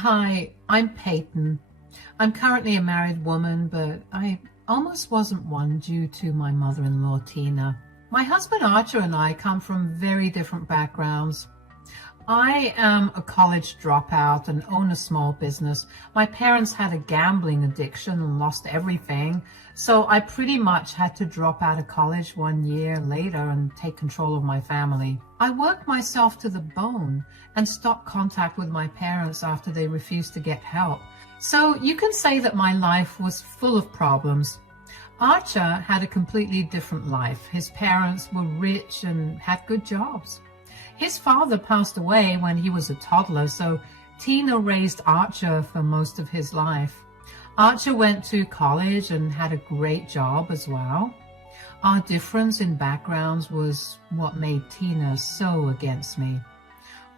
Hi, I'm Peyton. I'm currently a married woman, but I almost wasn't one due to my mother-in-law, Tina. My husband Archer and I come from very different backgrounds. I am a college dropout and own a small business. My parents had a gambling addiction and lost everything, so I pretty much had to drop out of college 1 year later and take control of my family. I worked myself to the bone and stopped contact with my parents after they refused to get help. So you can say that my life was full of problems. Archer had a completely different life. His parents were rich and had good jobs. His father passed away when he was a toddler, so Tina raised Archer for most of his life. Archer went to college and had a great job as well. Our difference in backgrounds was what made Tina so against me.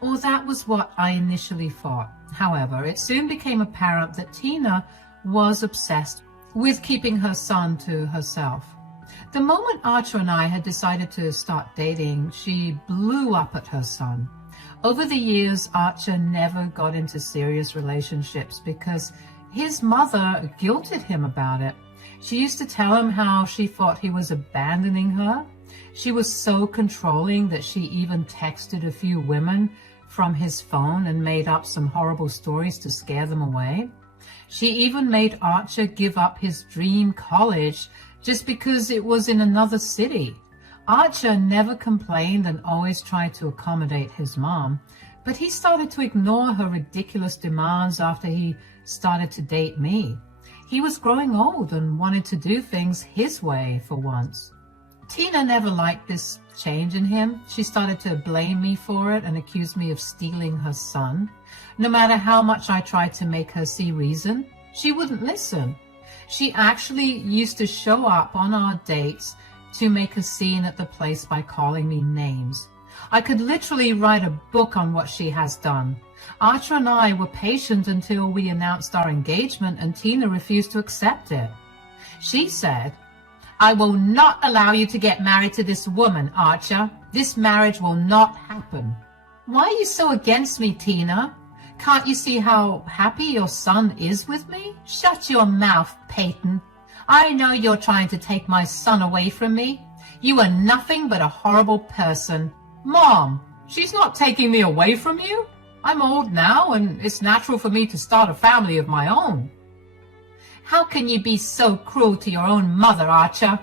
Or that was what I initially thought. However, it soon became apparent that Tina was obsessed with keeping her son to herself. The moment Archer and I had decided to start dating, she blew up at her son. Over the years, Archer never got into serious relationships because his mother guilted him about it. She used to tell him how she thought he was abandoning her. She was so controlling that she even texted a few women from his phone and made up some horrible stories to scare them away. She even made Archer give up his dream college just because it was in another city. Archer never complained and always tried to accommodate his mom, but he started to ignore her ridiculous demands after he started to date me. He was growing old and wanted to do things his way for once. Tina never liked this change in him. She started to blame me for it and accuse me of stealing her son. No matter how much I tried to make her see reason, she wouldn't listen. She actually used to show up on our dates to make a scene at the place by calling me names. I could literally write a book on what she has done. Archer and I were patient until we announced our engagement and Tina refused to accept it. She said, "I will not allow you to get married to this woman, Archer. This marriage will not happen." "Why are you so against me, Tina? Can't you see how happy your son is with me?" "Shut your mouth, Peyton. I know you're trying to take my son away from me. You are nothing but a horrible person." "Mom, she's not taking me away from you. I'm old now and it's natural for me to start a family of my own." "How can you be so cruel to your own mother, Archer?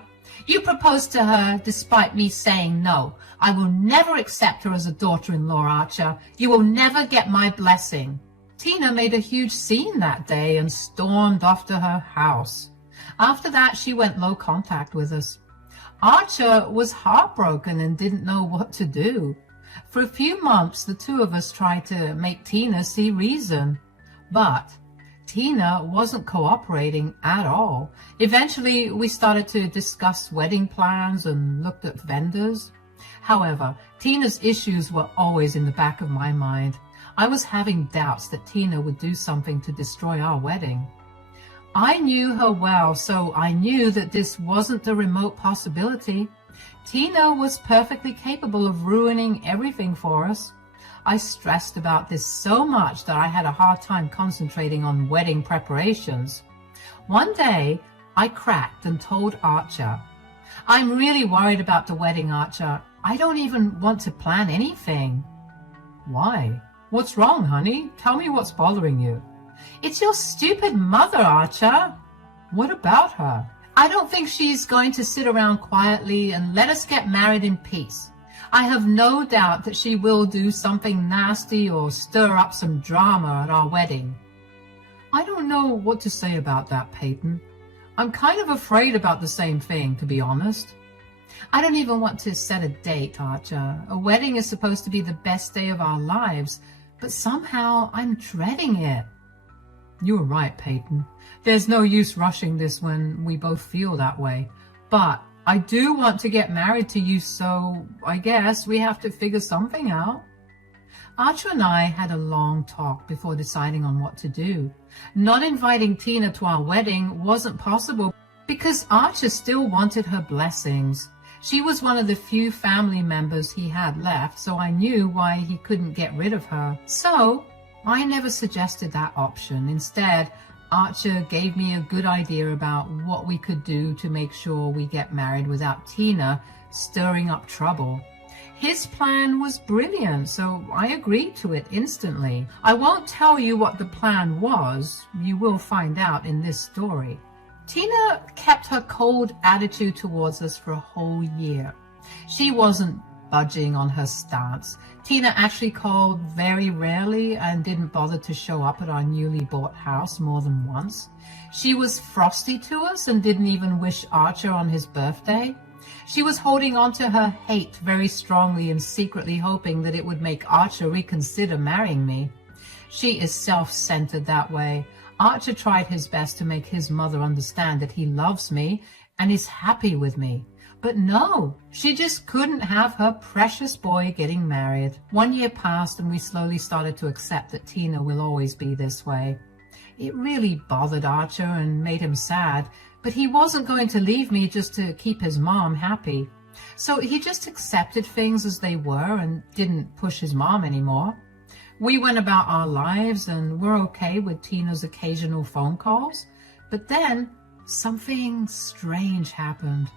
You proposed to her despite me saying no. I will never accept her as a daughter-in-law, Archer. You will never get my blessing." Tina made a huge scene that day and stormed off to her house. After that, she went low contact with us. Archer was heartbroken and didn't know what to do. For a few months, the two of us tried to make Tina see reason, but Tina wasn't cooperating at all. Eventually, we started to discuss wedding plans and looked at vendors. However, Tina's issues were always in the back of my mind. I was having doubts that Tina would do something to destroy our wedding. I knew her well, so I knew that this wasn't a remote possibility. Tina was perfectly capable of ruining everything for us. I stressed about this so much that I had a hard time concentrating on wedding preparations. One day, I cracked and told Archer, "I'm really worried about the wedding, Archer. I don't even want to plan anything." "Why? What's wrong, honey? Tell me what's bothering you." "It's your stupid mother, Archer." "What about her?" "I don't think she's going to sit around quietly and let us get married in peace. I have no doubt that she will do something nasty or stir up some drama at our wedding." I don't know what to say about that, Peyton. I'm kind of afraid about the same thing, to be honest. I don't even want to set a date, Archer. A wedding is supposed to be the best day of our lives, but somehow I'm dreading it. You're right, Peyton. There's no use rushing this when we both feel that way. But I do want to get married to you, so I guess we have to figure something out. Archer and I had a long talk before deciding on what to do. Not inviting Tina to our wedding wasn't possible because Archer still wanted her blessings. She was one of the few family members he had left, so I knew why he couldn't get rid of her. So I never suggested that option. Instead, Archer gave me a good idea about what we could do to make sure we get married without Tina stirring up trouble. His plan was brilliant, so I agreed to it instantly. I won't tell you what the plan was. You will find out in this story. Tina kept her cold attitude towards us for a whole year. She wasn't budging on her stance. Tina actually called very rarely and didn't bother to show up at our newly bought house more than once. She was frosty to us and didn't even wish Archer on his birthday. She was holding on to her hate very strongly and secretly hoping that it would make Archer reconsider marrying me. She is self-centered that way. Archer tried his best to make his mother understand that he loves me and is happy with me. But no, she just couldn't have her precious boy getting married. 1 year passed and we slowly started to accept that Tina will always be this way. It really bothered Archer and made him sad, but he wasn't going to leave me just to keep his mom happy. So he just accepted things as they were and didn't push his mom anymore. We went about our lives and were okay with Tina's occasional phone calls. But then something strange happened.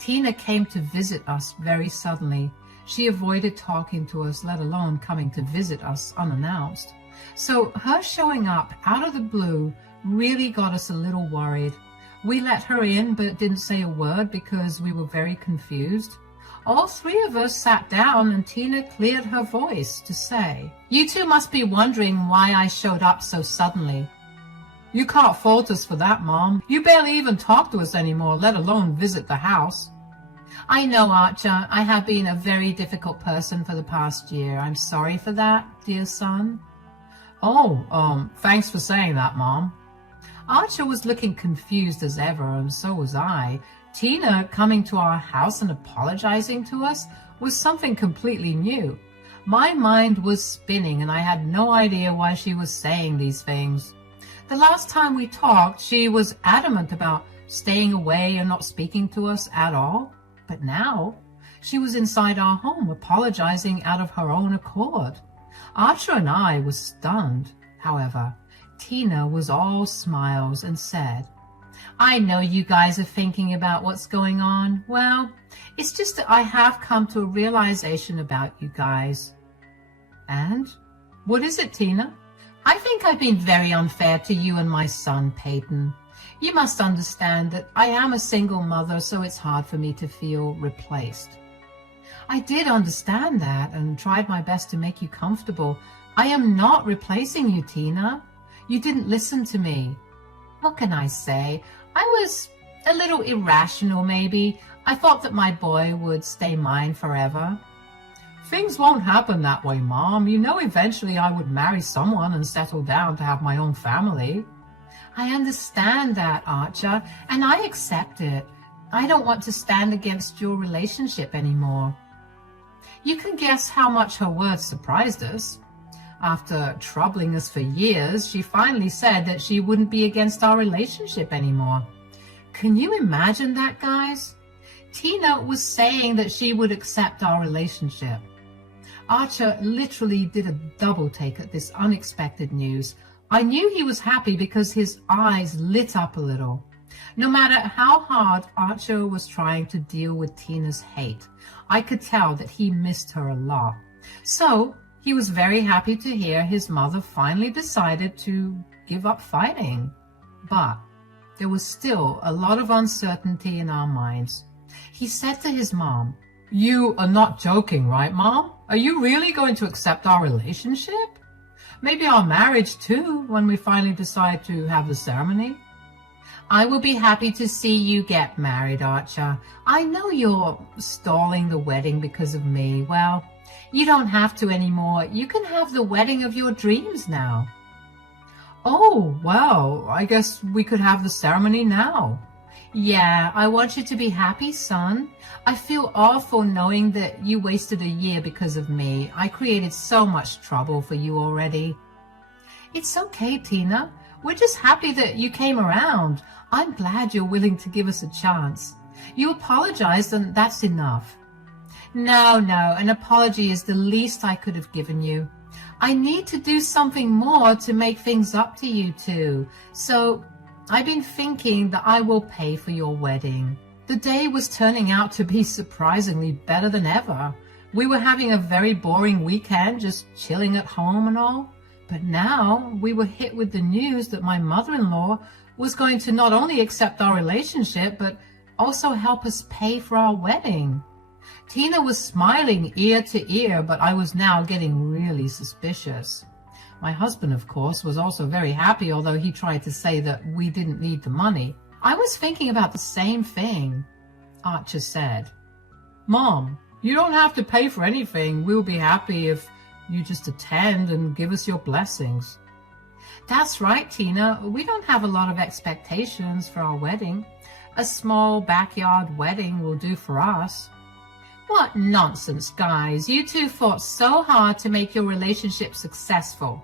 Tina came to visit us very suddenly. She avoided talking to us, let alone coming to visit us unannounced. So her showing up out of the blue really got us a little worried. We let her in but didn't say a word because we were very confused. All three of us sat down and Tina cleared her voice to say, "You two must be wondering why I showed up so suddenly." "You can't fault us for that, Mom. You barely even talk to us anymore, let alone visit the house." "I know, Archer. I have been a very difficult person for the past year. I'm sorry for that, dear son." "Oh, thanks for saying that, Mom." Archer was looking confused as ever, and so was I. Tina coming to our house and apologizing to us was something completely new. My mind was spinning, and I had no idea why she was saying these things. The last time we talked, she was adamant about staying away and not speaking to us at all. But now, she was inside our home, apologizing out of her own accord. Archer and I were stunned. However, Tina was all smiles and said, "I know you guys are thinking about what's going on. Well, it's just that I have come to a realization about you guys." "And? What is it, Tina?" "I think I've been very unfair to you and my son, Peyton. You must understand that I am a single mother, so it's hard for me to feel replaced." "I did understand that and tried my best to make you comfortable. I am not replacing you, Tina. You didn't listen to me." "What can I say? I was a little irrational, maybe. I thought that my boy would stay mine forever." "Things won't happen that way, Mom. You know eventually I would marry someone and settle down to have my own family." "I understand that, Archer, and I accept it. I don't want to stand against your relationship anymore." You can guess how much her words surprised us. After troubling us for years, she finally said that she wouldn't be against our relationship anymore. Can you imagine that, guys? Tina was saying that she would accept our relationship. Archer literally did a double take at this unexpected news. I knew he was happy because his eyes lit up a little. No matter how hard Archer was trying to deal with Tina's hate, I could tell that he missed her a lot. So he was very happy to hear his mother finally decided to give up fighting. But there was still a lot of uncertainty in our minds. He said to his mom, "You are not joking, right, Mom? Are you really going to accept our relationship? Maybe our marriage too, when we finally decide to have the ceremony?" "I will be happy to see you get married, Archer. I know you're stalling the wedding because of me. Well, you don't have to anymore. You can have the wedding of your dreams now." "Oh, well, I guess we could have the ceremony now." "Yeah, I want you to be happy, son. I feel awful knowing that you wasted a year because of me. I created so much trouble for you already." "It's okay, Tina. We're just happy that you came around. I'm glad you're willing to give us a chance. You apologized and that's enough." No, an apology is the least I could have given you. I need to do something more to make things up to you two. So I've been thinking that I will pay for your wedding. The day was turning out to be surprisingly better than ever. We were having a very boring weekend, just chilling at home and all. But now we were hit with the news that my mother-in-law was going to not only accept our relationship, but also help us pay for our wedding. Tina was smiling ear to ear, but I was now getting really suspicious. My husband, of course, was also very happy, although he tried to say that we didn't need the money. I was thinking about the same thing. Archer said, "Mom, you don't have to pay for anything. We'll be happy if you just attend and give us your blessings." That's right, Tina. We don't have a lot of expectations for our wedding. A small backyard wedding will do for us. What nonsense, guys. You two fought so hard to make your relationship successful.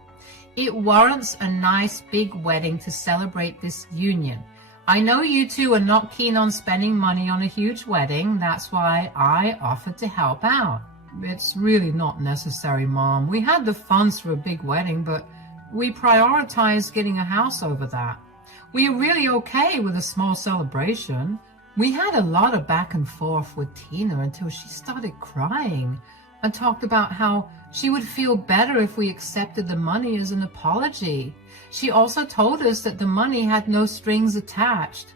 It warrants a nice big wedding to celebrate this union. I know you two are not keen on spending money on a huge wedding. That's why I offered to help out. It's really not necessary, Mom. We had the funds for a big wedding, but we prioritized getting a house over that. We are really okay with a small celebration. We had a lot of back and forth with Tina until she started crying and talked about how she would feel better if we accepted the money as an apology. She also told us that the money had no strings attached.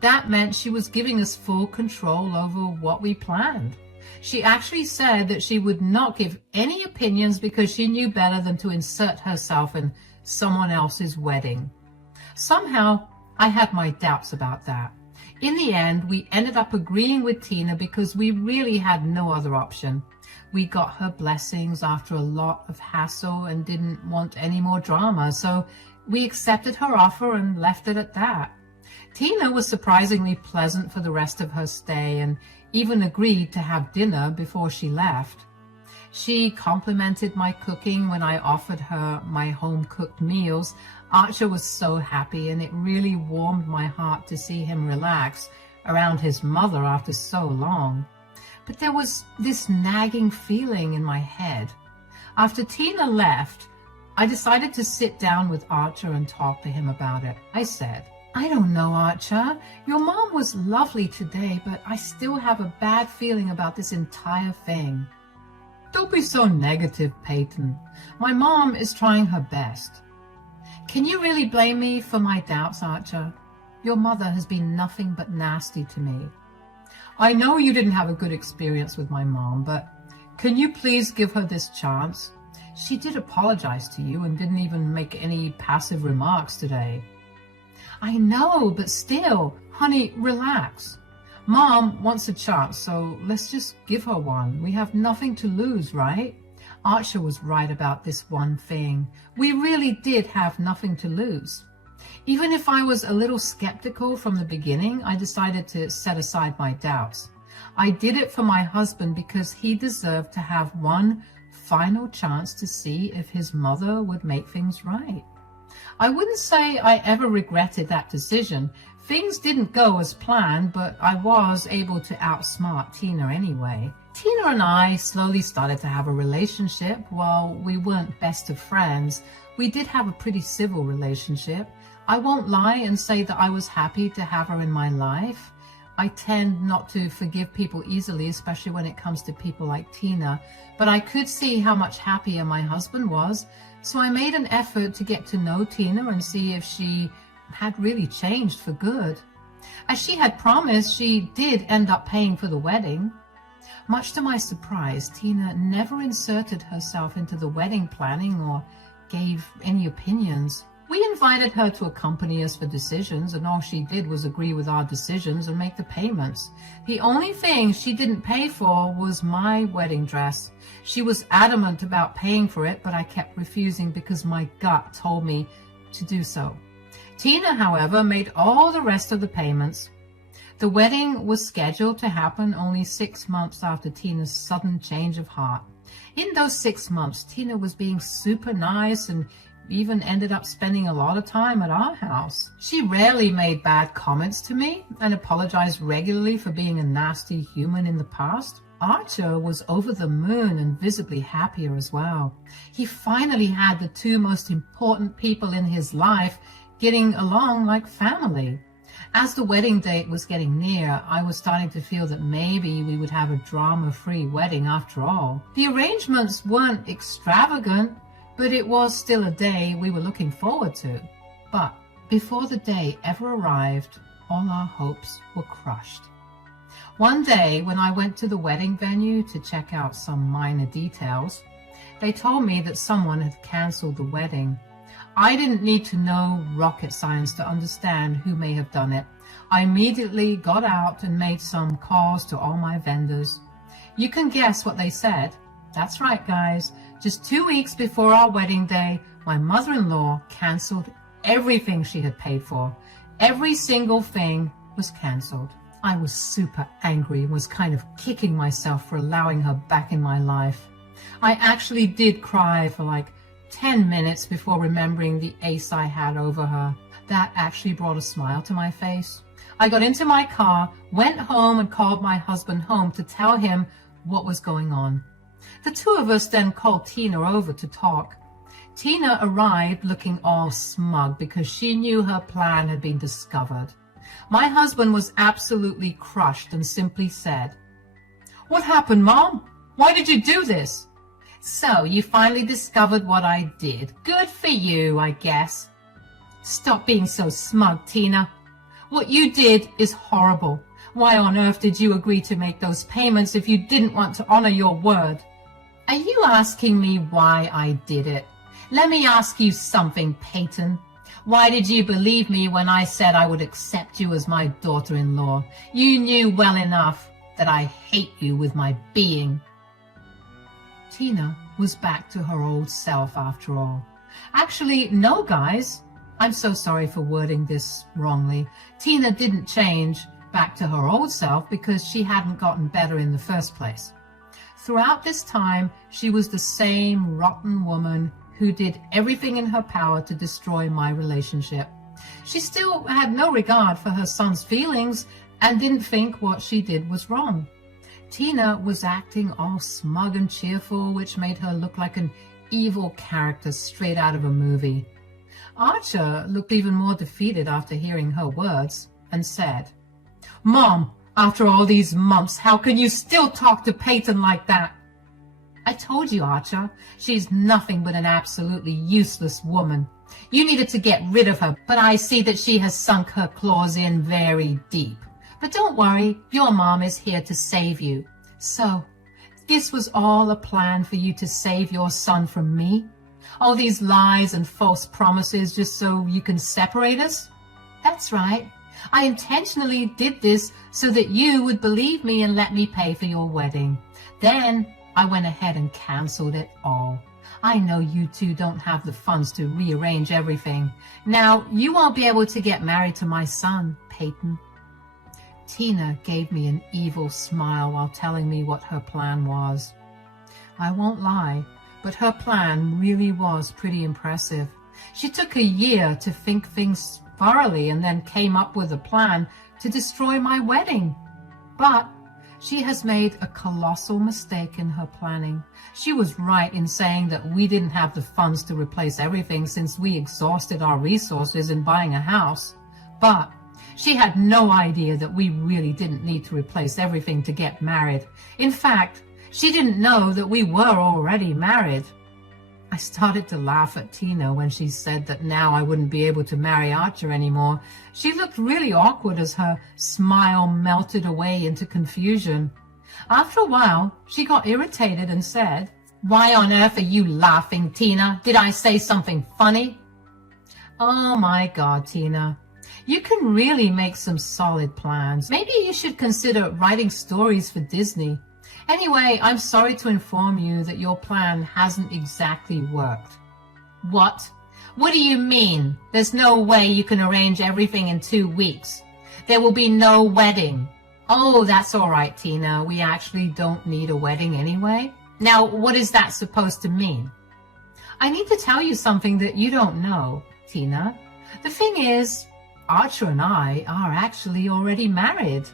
That meant she was giving us full control over what we planned. She actually said that she would not give any opinions because she knew better than to insert herself in someone else's wedding. Somehow, I had my doubts about that. In the end, we ended up agreeing with Tina because we really had no other option. We got her blessings after a lot of hassle and didn't want any more drama, so we accepted her offer and left it at that. Tina was surprisingly pleasant for the rest of her stay and even agreed to have dinner before she left. She complimented my cooking when I offered her my home-cooked meals. Archer was so happy, and it really warmed my heart to see him relax around his mother after so long. But there was this nagging feeling in my head. After Tina left, I decided to sit down with Archer and talk to him about it. I said, "I don't know, Archer. Your mom was lovely today, but I still have a bad feeling about this entire thing." "Don't be so negative, Peyton. My mom is trying her best." "Can you really blame me for my doubts, Archer? Your mother has been nothing but nasty to me. I know you didn't have a good experience with my mom, but can you please give her this chance? She did apologize to you and didn't even make any passive remarks today." "I know, but still, honey, relax. Mom wants a chance, so let's just give her one. We have nothing to lose, right?" Archer was right about this one thing. We really did have nothing to lose. Even if I was a little skeptical from the beginning, I decided to set aside my doubts. I did it for my husband because he deserved to have one final chance to see if his mother would make things right. I wouldn't say I ever regretted that decision. Things didn't go as planned, but I was able to outsmart Tina anyway. Tina and I slowly started to have a relationship. While we weren't best of friends, we did have a pretty civil relationship. I won't lie and say that I was happy to have her in my life. I tend not to forgive people easily, especially when it comes to people like Tina, but I could see how much happier my husband was, so I made an effort to get to know Tina and see if she had really changed for good. As she had promised, she did end up paying for the wedding. Much to my surprise, Tina never inserted herself into the wedding planning or gave any opinions. We invited her to accompany us for decisions, and all she did was agree with our decisions and make the payments. The only thing she didn't pay for was my wedding dress. She was adamant about paying for it, but I kept refusing because my gut told me to do so. Tina, however, made all the rest of the payments. The wedding was scheduled to happen only 6 months after Tina's sudden change of heart. In those 6 months, Tina was being super nice and even ended up spending a lot of time at our house. She rarely made bad comments to me and apologized regularly for being a nasty human in the past. Archer was over the moon and visibly happier as well. He finally had the two most important people in his life getting along like family. As the wedding date was getting near, I was starting to feel that maybe we would have a drama-free wedding after all. The arrangements weren't extravagant, but it was still a day we were looking forward to. But before the day ever arrived, all our hopes were crushed. One day, when I went to the wedding venue to check out some minor details, they told me that someone had canceled the wedding. I didn't need to know rocket science to understand who may have done it. I immediately got out and made some calls to all my vendors. You can guess what they said. That's right, guys. Just 2 weeks before our wedding day, my mother-in-law canceled everything she had paid for. Every single thing was canceled. I was super angry and was kind of kicking myself for allowing her back in my life. I actually did cry for like 10 minutes before remembering the ace I had over her. That actually brought a smile to my face. I got into my car, went home and called my husband home to tell him what was going on. The two of us then called Tina over to talk. Tina arrived looking all smug because she knew her plan had been discovered. My husband was absolutely crushed and simply said, "What happened, Mom? Why did you do this?" "So you finally discovered what I did. Good for you, I guess." "Stop being so smug, Tina. What you did is horrible. Why on earth did you agree to make those payments if you didn't want to honor your word?" "Are you asking me why I did it? Let me ask you something, Peyton. Why did you believe me when I said I would accept you as my daughter-in-law? You knew well enough that I hate you with my being." Tina was back to her old self after all. Actually, no, guys. I'm so sorry for wording this wrongly. Tina didn't change back to her old self because she hadn't gotten better in the first place. Throughout this time, she was the same rotten woman who did everything in her power to destroy my relationship. She still had no regard for her son's feelings and didn't think what she did was wrong. Tina was acting all smug and cheerful, which made her look like an evil character straight out of a movie. Archer looked even more defeated after hearing her words and said, "Mom, after all these months, how can you still talk to Peyton like that?" "I told you, Archer, she's nothing but an absolutely useless woman. You needed to get rid of her, but I see that she has sunk her claws in very deep. But don't worry, your mom is here to save you." "So, this was all a plan for you to save your son from me? All these lies and false promises just so you can separate us?" "That's right. I intentionally did this so that you would believe me and let me pay for your wedding. Then I went ahead and canceled it all. I know you two don't have the funds to rearrange everything. Now you won't be able to get married to my son, Peyton." Tina gave me an evil smile while telling me what her plan was. I won't lie, but her plan really was pretty impressive. She took a year to think things thoroughly and then came up with a plan to destroy my wedding. But she has made a colossal mistake in her planning. She was right in saying that we didn't have the funds to replace everything since we exhausted our resources in buying a house. But she had no idea that we really didn't need to replace everything to get married. In fact, she didn't know that we were already married. I started to laugh at Tina when she said that now I wouldn't be able to marry Archer anymore. She looked really awkward as her smile melted away into confusion. After a while, she got irritated and said, "Why on earth are you laughing, Tina? Did I say something funny?" "Oh my God, Tina. You can really make some solid plans. Maybe you should consider writing stories for Disney. Anyway, I'm sorry to inform you that your plan hasn't exactly worked." "What? What do you mean? There's no way you can arrange everything in 2 weeks. There will be no wedding." "Oh, that's all right, Tina. We actually don't need a wedding anyway. Now, what is that supposed to mean?" "I need to tell you something that you don't know, Tina. The thing is, Archer and I are actually already married."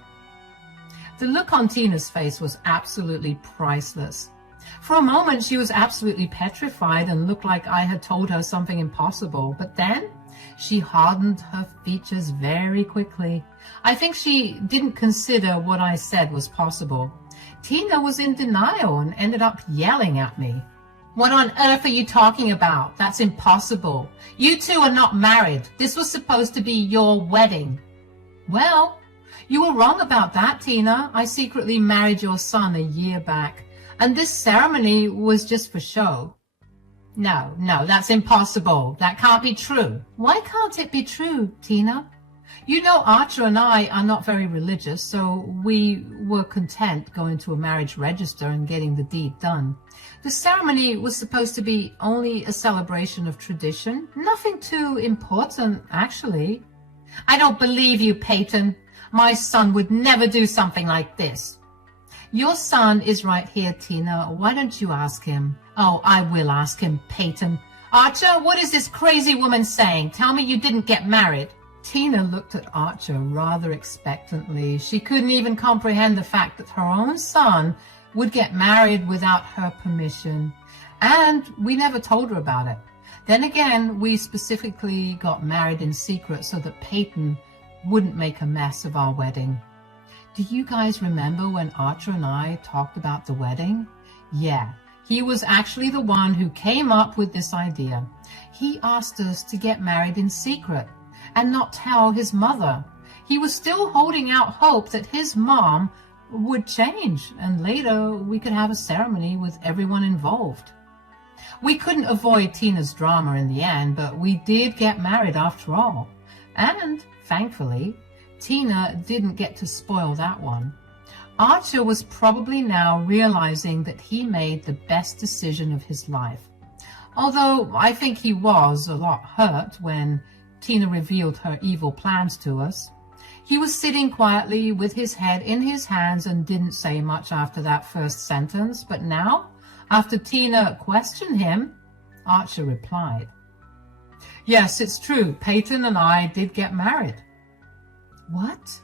The look on Tina's face was absolutely priceless. For a moment, she was absolutely petrified and looked like I had told her something impossible. But then she hardened her features very quickly. I think she didn't consider what I said was possible. Tina was in denial and ended up yelling at me. What on earth are you talking about? That's impossible. You two are not married. This was supposed to be your wedding. Well, you were wrong about that, Tina. I secretly married your son a year back, and this ceremony was just for show. No, that's impossible. That can't be true. Why can't it be true, Tina? You know Archer and I are not very religious, so we were content going to a marriage register and getting the deed done. The ceremony was supposed to be only a celebration of tradition. Nothing too important, actually. I don't believe you, Peyton. My son would never do something like this. Your son is right here, Tina. Why don't you ask him? Oh, I will ask him, Peyton. Archer, what is this crazy woman saying? Tell me you didn't get married. Tina looked at Archer rather expectantly. She couldn't even comprehend the fact that her own son would get married without her permission. And we never told her about it. Then again, we specifically got married in secret so that Peyton wouldn't make a mess of our wedding. Do you guys remember when Archer and I talked about the wedding? Yeah, he was actually the one who came up with this idea. He asked us to get married in secret and not tell his mother. He was still holding out hope that his mom would change, and later we could have a ceremony with everyone involved. We couldn't avoid Tina's drama in the end, but we did get married after all. And, thankfully, Tina didn't get to spoil that one. Archer was probably now realizing that he made the best decision of his life. Although I think he was a lot hurt when Tina revealed her evil plans to us. He was sitting quietly with his head in his hands and didn't say much after that first sentence. But now, after Tina questioned him, Archer replied, "Yes, it's true. Peyton and I did get married." What?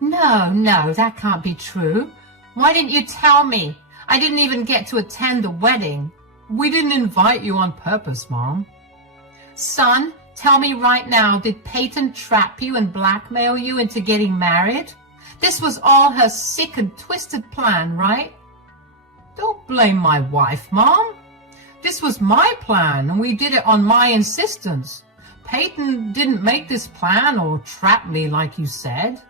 No, that can't be true. Why didn't you tell me? I didn't even get to attend the wedding. We didn't invite you on purpose, Mom. Son, tell me right now, did Peyton trap you and blackmail you into getting married? This was all her sick and twisted plan, right? Don't blame my wife, Mom. This was my plan, and we did it on my insistence. Peyton didn't make this plan or trap me like you said.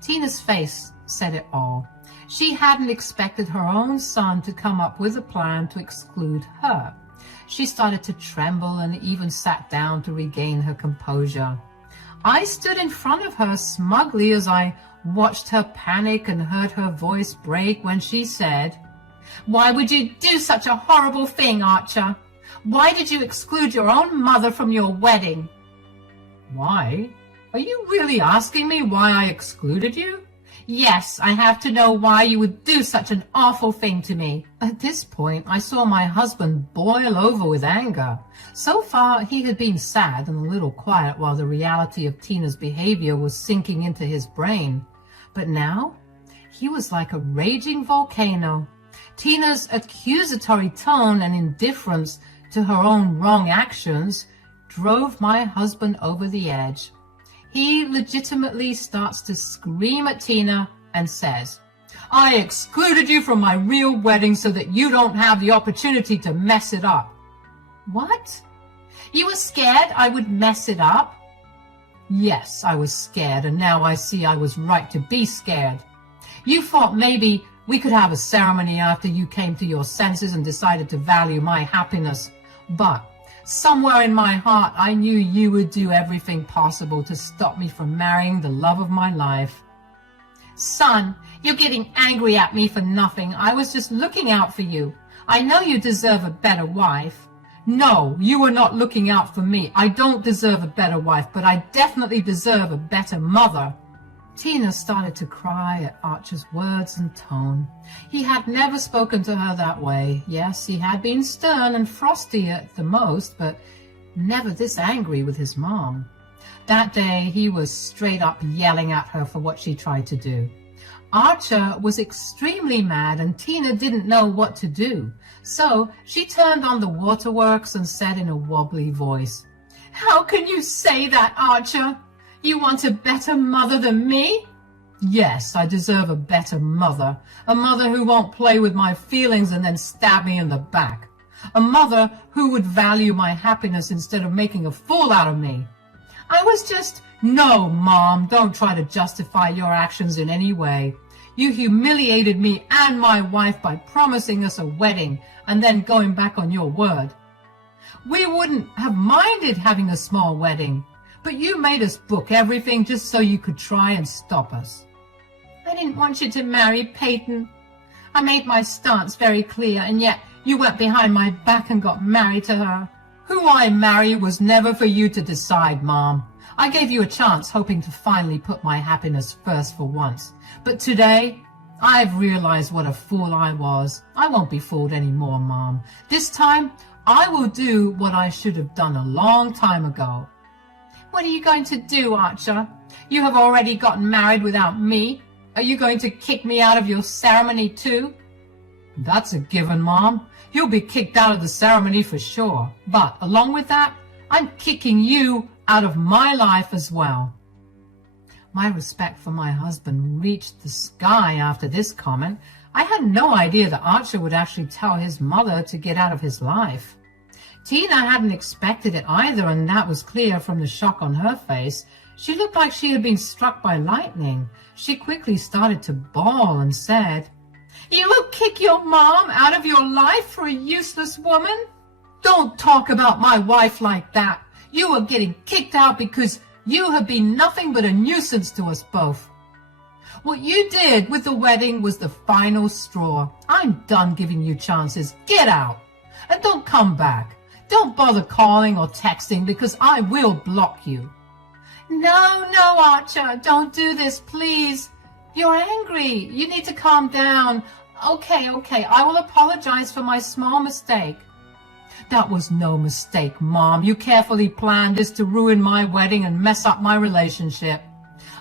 Tina's face said it all. She hadn't expected her own son to come up with a plan to exclude her. She started to tremble and even sat down to regain her composure. I stood in front of her smugly as I watched her panic and heard her voice break when she said, "Why would you do such a horrible thing, Archer? Why did you exclude your own mother from your wedding?" Why? Are you really asking me why I excluded you? Yes, I have to know why you would do such an awful thing to me. At this point, I saw my husband boil over with anger. So far, he had been sad and a little quiet while the reality of Tina's behavior was sinking into his brain. But now, he was like a raging volcano. Tina's accusatory tone and indifference to her own wrong actions drove my husband over the edge. He legitimately starts to scream at Tina and says, "I excluded you from my real wedding so that you don't have the opportunity to mess it up." What? You were scared I would mess it up? Yes, I was scared, and now I see I was right to be scared. You thought maybe we could have a ceremony after you came to your senses and decided to value my happiness. But somewhere in my heart, I knew you would do everything possible to stop me from marrying the love of my life. Son, you're getting angry at me for nothing. I was just looking out for you. I know you deserve a better wife. No, you are not looking out for me. I don't deserve a better wife, but I definitely deserve a better mother. Tina started to cry at Archer's words and tone. He had never spoken to her that way. Yes, he had been stern and frosty at the most, but never this angry with his mom. That day, he was straight up yelling at her for what she tried to do. Archer was extremely mad and Tina didn't know what to do. So she turned on the waterworks and said in a wobbly voice, "How can you say that, Archer? You want a better mother than me?" "Yes, I deserve a better mother. A mother who won't play with my feelings and then stab me in the back. A mother who would value my happiness instead of making a fool out of me." I was just, "No, Mom, don't try to justify your actions in any way. You humiliated me and my wife by promising us a wedding and then going back on your word. We wouldn't have minded having a small wedding, but you made us book everything just so you could try and stop us." "I didn't want you to marry Peyton. I made my stance very clear, and yet you went behind my back and got married to her." "Who I marry was never for you to decide, Mom. I gave you a chance hoping to finally put my happiness first for once. But today, I've realized what a fool I was. I won't be fooled anymore, Mom. This time, I will do what I should have done a long time ago." "What are you going to do, Archer? You have already gotten married without me. Are you going to kick me out of your ceremony too?" "That's a given, Mom. You'll be kicked out of the ceremony for sure. But along with that, I'm kicking you out of my life as well." My respect for my husband reached the sky after this comment. I had no idea that Archer would actually tell his mother to get out of his life. Tina hadn't expected it either, and that was clear from the shock on her face. She looked like she had been struck by lightning. She quickly started to bawl and said, "You will kick your mom out of your life for a useless woman? Don't talk about my wife like that. You are getting kicked out because you have been nothing but a nuisance to us both. What you did with the wedding was the final straw. I'm done giving you chances. Get out. And don't come back. Don't bother calling or texting because I will block you." No, Archer, don't do this, please. You're angry. You need to calm down. Okay, I will apologize for my small mistake." "That was no mistake, Mom. You carefully planned this to ruin my wedding and mess up my relationship.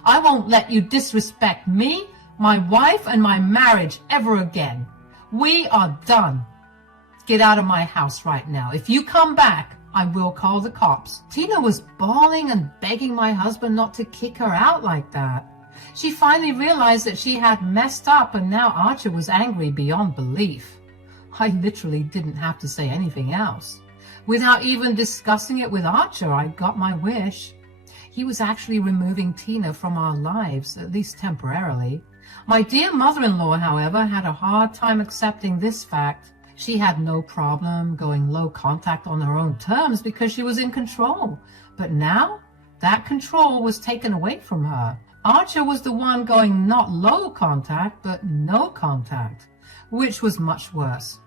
I won't let you disrespect me, my wife, and my marriage ever again. We are done. Get out of my house right now. If you come back, I will call the cops." Tina was bawling and begging my husband not to kick her out like that. She finally realized that she had messed up, and now Archer was angry beyond belief. I literally didn't have to say anything else. Without even discussing it with Archer, I got my wish. He was actually removing Tina from our lives, at least temporarily. My dear mother-in-law, however, had a hard time accepting this fact. She had no problem going low contact on her own terms because she was in control. But now, that control was taken away from her. Archer was the one going not low contact, but no contact, which was much worse.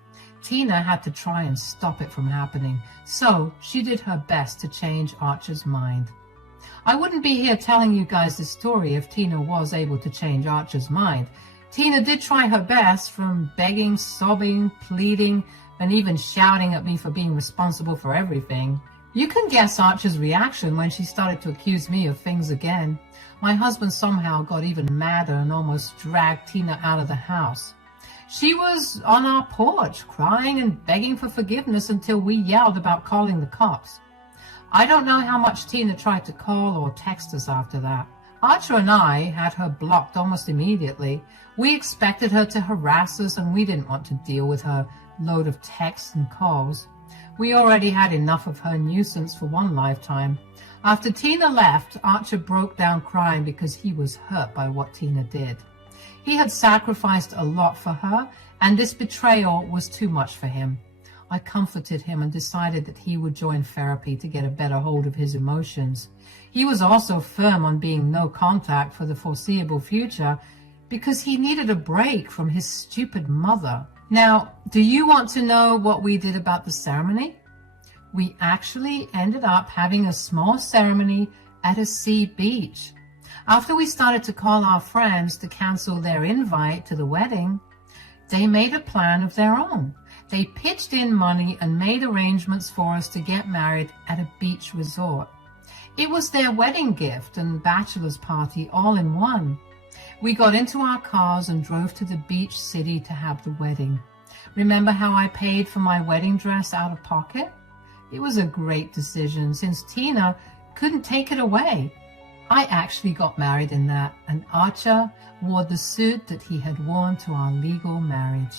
Tina had to try and stop it from happening, so she did her best to change Archer's mind. I wouldn't be here telling you guys this story if Tina was able to change Archer's mind. Tina did try her best, from begging, sobbing, pleading, and even shouting at me for being responsible for everything. You can guess Archer's reaction when she started to accuse me of things again. My husband somehow got even madder and almost dragged Tina out of the house. She was on our porch, crying and begging for forgiveness until we yelled about calling the cops. I don't know how much Tina tried to call or text us after that. Archer and I had her blocked almost immediately. We expected her to harass us, and we didn't want to deal with her load of texts and calls. We already had enough of her nuisance for one lifetime. After Tina left, Archer broke down crying because he was hurt by what Tina did. He had sacrificed a lot for her, and this betrayal was too much for him. I comforted him and decided that he would join therapy to get a better hold of his emotions. He was also firm on being no contact for the foreseeable future because he needed a break from his stupid mother. Now, do you want to know what we did about the ceremony? We actually ended up having a small ceremony at a sea beach. After we started to call our friends to cancel their invite to the wedding, they made a plan of their own. They pitched in money and made arrangements for us to get married at a beach resort. It was their wedding gift and bachelor's party all in one. We got into our cars and drove to the beach city to have the wedding. Remember how I paid for my wedding dress out of pocket? It was a great decision since Tina couldn't take it away. I actually got married in that, and Archer wore the suit that he had worn to our legal marriage.